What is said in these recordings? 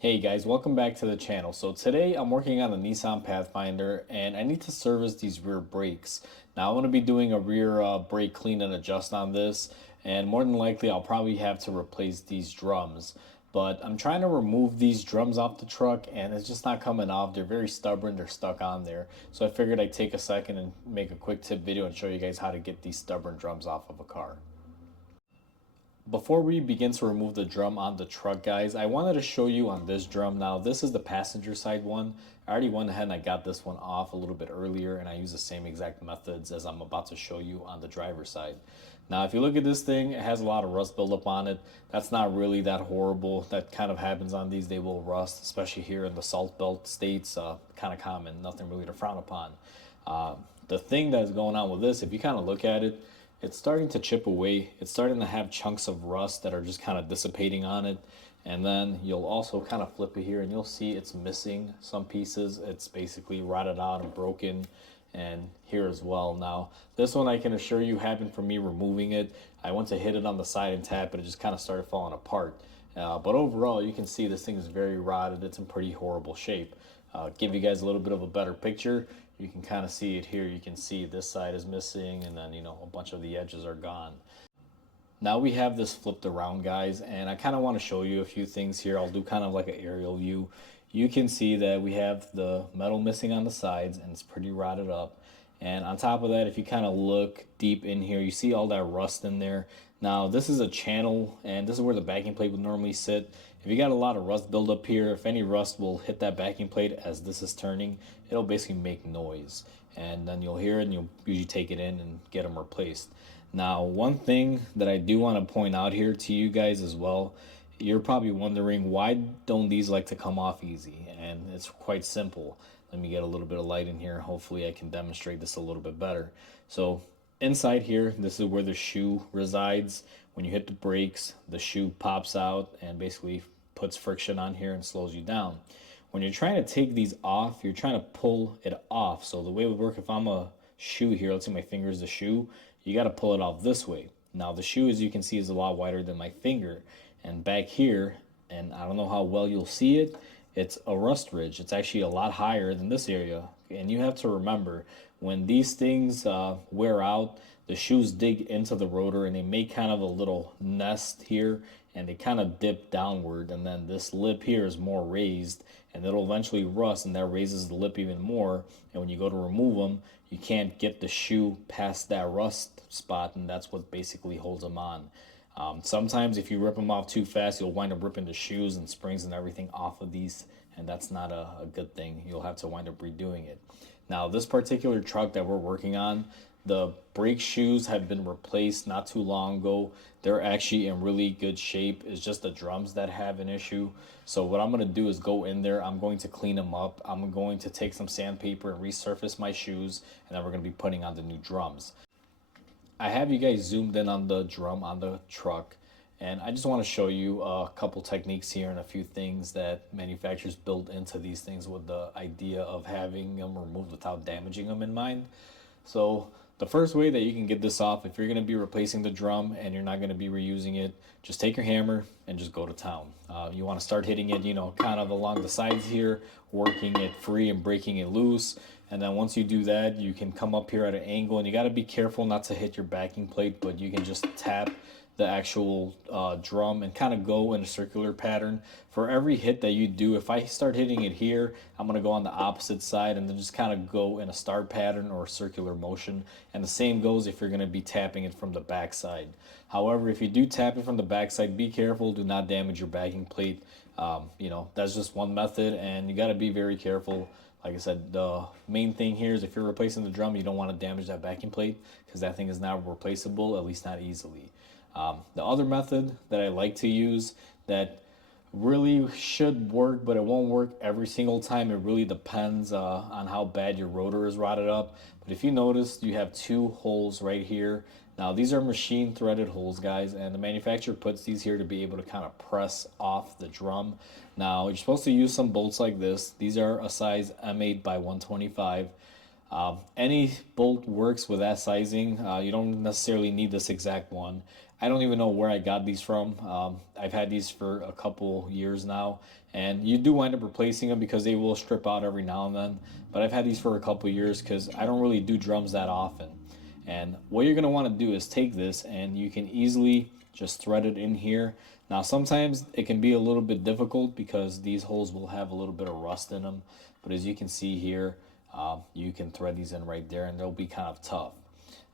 Hey guys, welcome back to the channel. So today I'm working on the Nissan Pathfinder and I need to service these rear brakes. Now I'm going to be doing a rear brake clean and adjust on this, and more than likely I'll probably have to replace these drums. But I'm trying to remove these drums off the truck and it's just not coming off. They're very stubborn, they're stuck on there. So I figured I'd take a second and make a quick tip video and show you guys how to get these stubborn drums off of a car. Before we begin to remove the drum on the truck, guys, I wanted to show you on this drum. Now, this is the passenger side one. I already went ahead and I got this one off a little bit earlier, and I use the same exact methods as I'm about to show you on the driver's side. Now, if you look at this thing, it has a lot of rust buildup on it. That's not really that horrible. That kind of happens on these. They will rust, especially here in the Salt Belt states. Kind of common, nothing really to frown upon. The thing that's going on with this, if you kind of look at it, it's starting to chip away. It's starting to have chunks of rust that are just kind of dissipating on it. And then you'll also kind of flip it here and you'll see it's missing some pieces. It's basically rotted out and broken, and here as well. Now, this one I can assure you happened from me removing it. I went to hit it on the side and tap it. It just kind of started falling apart. But overall, you can see this thing is very rotted. It's in pretty horrible shape. Give you guys a little bit of a better picture. You can kind of see it here. You can see this side is missing, and then, a bunch of the edges are gone. Now we have this flipped around, guys, and I kind of want to show you a few things here. I'll do kind of like an aerial view. You can see that we have the metal missing on the sides, and it's pretty rotted up. And on top of that, if you kind of look deep in here, you see all that rust in there. Now, this is a channel, and this is where the backing plate would normally sit. If you got a lot of rust buildup here, if any rust will hit that backing plate as this is turning, it'll basically make noise. And then you'll hear it, and you'll usually take it in and get them replaced. Now, one thing that I do want to point out here to you guys as well, you're probably wondering, why don't these like to come off easy? And it's quite simple. Let me get a little bit of light in here. Hopefully I can demonstrate this a little bit better. So inside here, this is where the shoe resides. When you hit the brakes, the shoe pops out and basically puts friction on here and slows you down. When you're trying to take these off, you're trying to pull it off. So the way it would work, if I'm a shoe here, let's say my finger is the shoe, you got to pull it off this way. Now the shoe, as you can see, is a lot wider than my finger. And back here, and I don't know how well you'll see it, it's a rust ridge. It's actually a lot higher than this area. And you have to remember, when these things wear out, the shoes dig into the rotor and they make kind of a little nest here, and they kind of dip downward, and then this lip here is more raised, and it'll eventually rust, and that raises the lip even more. And when you go to remove them, you can't get the shoe past that rust spot, and that's what basically holds them on. Sometimes if you rip them off too fast, you'll wind up ripping the shoes and springs and everything off of these, and that's not a good thing. You'll have to wind up redoing it. Now, this particular truck that we're working on, the brake shoes have been replaced not too long ago. They're actually in really good shape. It's just the drums that have an issue. So what I'm going to do is go in there. I'm going to clean them up. I'm going to take some sandpaper and resurface my shoes, and then we're going to be putting on the new drums. I have you guys zoomed in on the drum on the truck, and I just want to show you a couple techniques here and a few things that manufacturers build into these things with the idea of having them removed without damaging them in mind. So the first way that you can get this off, if you're going to be replacing the drum and you're not going to be reusing it, just take your hammer and just go to town. You want to start hitting it, kind of along the sides here, working it free and breaking it loose. And then once you do that, you can come up here at an angle, and you got to be careful not to hit your backing plate, but you can just tap the actual drum and kind of go in a circular pattern. For every hit that you do, if I start hitting it here, I'm going to go on the opposite side and then just kind of go in a star pattern or circular motion. And the same goes if you're going to be tapping it from the back side. However, if you do tap it from the back side, be careful, do not damage your backing plate. That's just one method, and you got to be very careful. Like I said, the main thing here is if you're replacing the drum, you don't want to damage that backing plate, because that thing is not replaceable, at least not easily. The other method that I like to use that really should work, but it won't work every single time. It really depends on how bad your rotor is rotted up. But if you notice, you have two holes right here. Now, these are machine threaded holes, guys, and the manufacturer puts these here to be able to kind of press off the drum. Now, you're supposed to use some bolts like this. These are a size M8 by 125. Any bolt works with that sizing. You don't necessarily need this exact one. I don't even know where I got these from. I've had these for a couple years now, and you do wind up replacing them because they will strip out every now and then. But I've had these for a couple years because I don't really do drums that often. And what you're going to want to do is take this and you can easily just thread it in here. Now, sometimes it can be a little bit difficult because these holes will have a little bit of rust in them. But as you can see here, you can thread these in right there and they'll be kind of tough.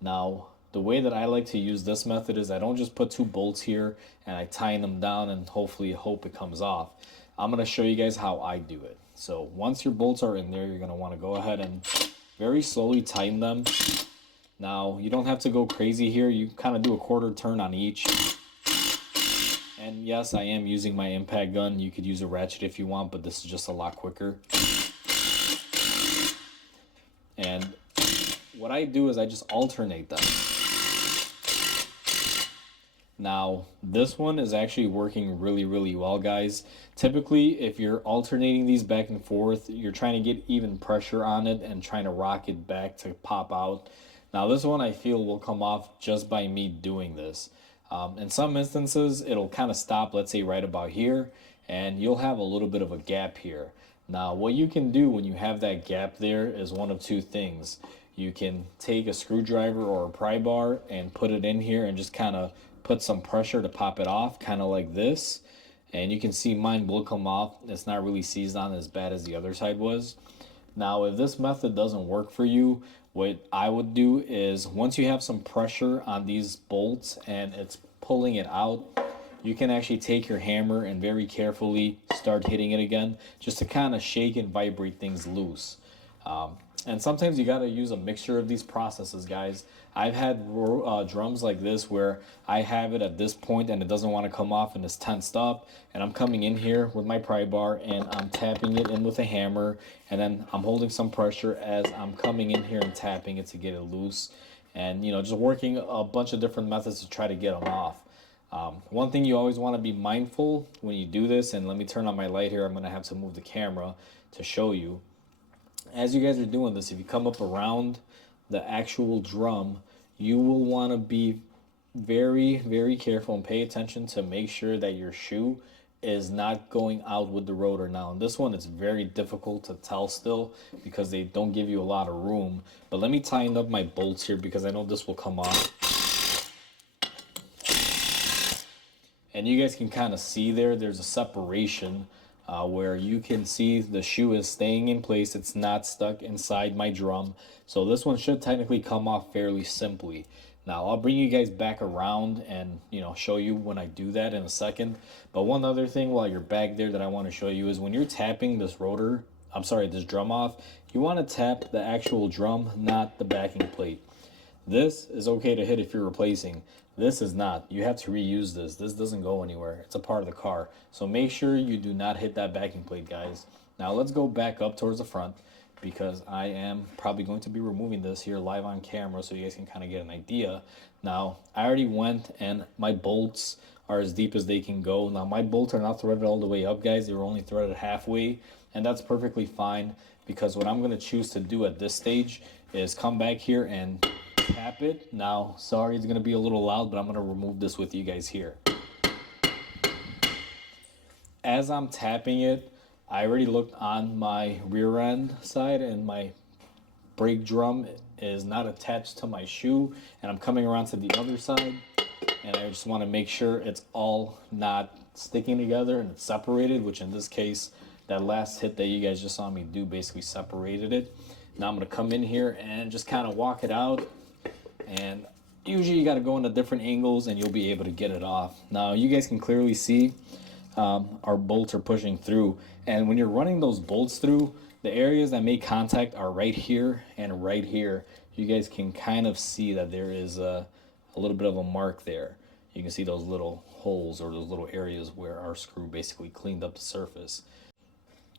Now, the way that I like to use this method is I don't just put two bolts here and I tighten them down and hopefully hope it comes off. I'm going to show you guys how I do it. So once your bolts are in there, you're going to want to go ahead and very slowly tighten them. Now, you don't have to go crazy here. You kind of do a quarter turn on each. And yes, I am using my impact gun. You could use a ratchet if you want, but this is just a lot quicker. And what I do is I just alternate them. Now, this one is actually working really, really well, guys. Typically, if you're alternating these back and forth, you're trying to get even pressure on it and trying to rock it back to pop out. Now, this one I feel will come off just by me doing this. In some instances, it'll kind of stop, let's say, right about here, and you'll have a little bit of a gap here. Now, what you can do when you have that gap there is one of two things. You can take a screwdriver or a pry bar and put it in here and just kind of put some pressure to pop it off, kind of like this. And you can see mine will come off. It's not really seized on as bad as the other side was. Now, if this method doesn't work for you, what I would do is once you have some pressure on these bolts and it's pulling it out, you can actually take your hammer and very carefully start hitting it again just to kind of shake and vibrate things loose. And sometimes you got to use a mixture of these processes, guys. I've had drums like this where I have it at this point and it doesn't want to come off and it's tensed up. And I'm coming in here with my pry bar and I'm tapping it in with a hammer. And then I'm holding some pressure as I'm coming in here and tapping it to get it loose. And, you know, just working a bunch of different methods to try to get them off. One thing you always want to be mindful when you do this, and let me turn on my light here. I'm going to have to move the camera to show you. As you guys are doing this, if you come up around the actual drum, you will want to be very, very careful and pay attention to make sure that your shoe is not going out with the rotor. Now, in this one, it's very difficult to tell still because they don't give you a lot of room. But let me tighten up my bolts here because I know this will come off. And you guys can kind of see there's a separation where you can see the shoe is staying in place. It's not stuck inside my drum. So this one should technically come off fairly simply. Now I'll bring you guys back around and, you know, show you when I do that in a second. But one other thing while you're back there that I want to show you is when you're tapping this this drum off, you want to tap the actual drum, not the backing plate. This is okay to hit if you're replacing. This is not. You have to reuse this. This doesn't go anywhere. It's a part of the car. So make sure you do not hit that backing plate, guys. Now let's go back up towards the front because I am probably going to be removing this here live on camera so you guys can kind of get an idea. Now, I already went and my bolts are as deep as they can go. Now, my bolts are not threaded all the way up, guys. They were only threaded halfway, and that's perfectly fine because what I'm going to choose to do at this stage is come back here and tap it. Now, sorry, it's going to be a little loud, but I'm going to remove this with you guys here. As I'm tapping it, I already looked on my rear end side and my brake drum is not attached to my shoe, and I'm coming around to the other side and I just want to make sure it's all not sticking together and it's separated, which in this case, that last hit that you guys just saw me do basically separated it. Now I'm going to come in here and just kind of walk it out, and usually you got to go into different angles and you'll be able to get it off. Now you guys can clearly see our bolts are pushing through, and when you're running those bolts through, the areas that make contact are right here and right here. You guys can kind of see that there is a little bit of a mark there. You can see those little holes or those little areas where our screw basically cleaned up the surface.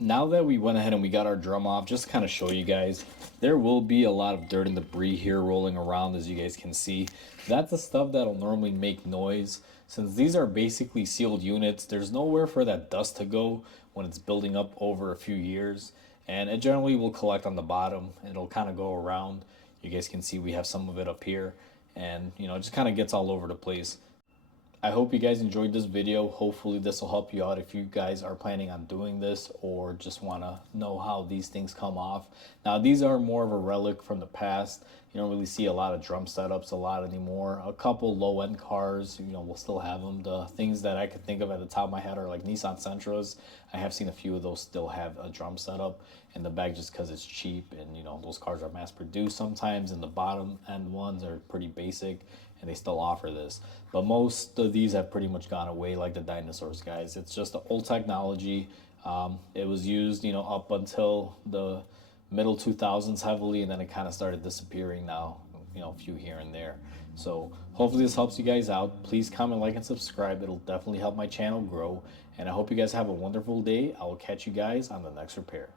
Now that we went ahead and we got our drum off, just to kind of show you guys, there will be a lot of dirt and debris here rolling around, as you guys can see. That's the stuff that'll normally make noise. Since these are basically sealed units, there's nowhere for that dust to go when it's building up over a few years. And it generally will collect on the bottom and it'll kind of go around. You guys can see we have some of it up here, and you know, it just kind of gets all over the place. I hope you guys enjoyed this video. Hopefully this will help you out if you guys are planning on doing this or just want to know how these things come off. Now these are more of a relic from the past. You don't really see a lot of drum setups a lot anymore. A couple low end cars, you know, will still have them. The things that I could think of at the top of my head are like Nissan Sentras. I have seen a few of those still have a drum setup in the back just because it's cheap, and you know those cars are mass produced sometimes, and the bottom end ones are pretty basic and they still offer this. But most of these have pretty much gone away, like the dinosaurs, guys. It's just the old technology. It was used, you know, up until the middle 2000s heavily, and then it kind of started disappearing now, you know, a few here and there. So hopefully this helps you guys out. Please comment, like, and subscribe. It'll definitely help my channel grow. And I hope you guys have a wonderful day. I will catch you guys on the next repair.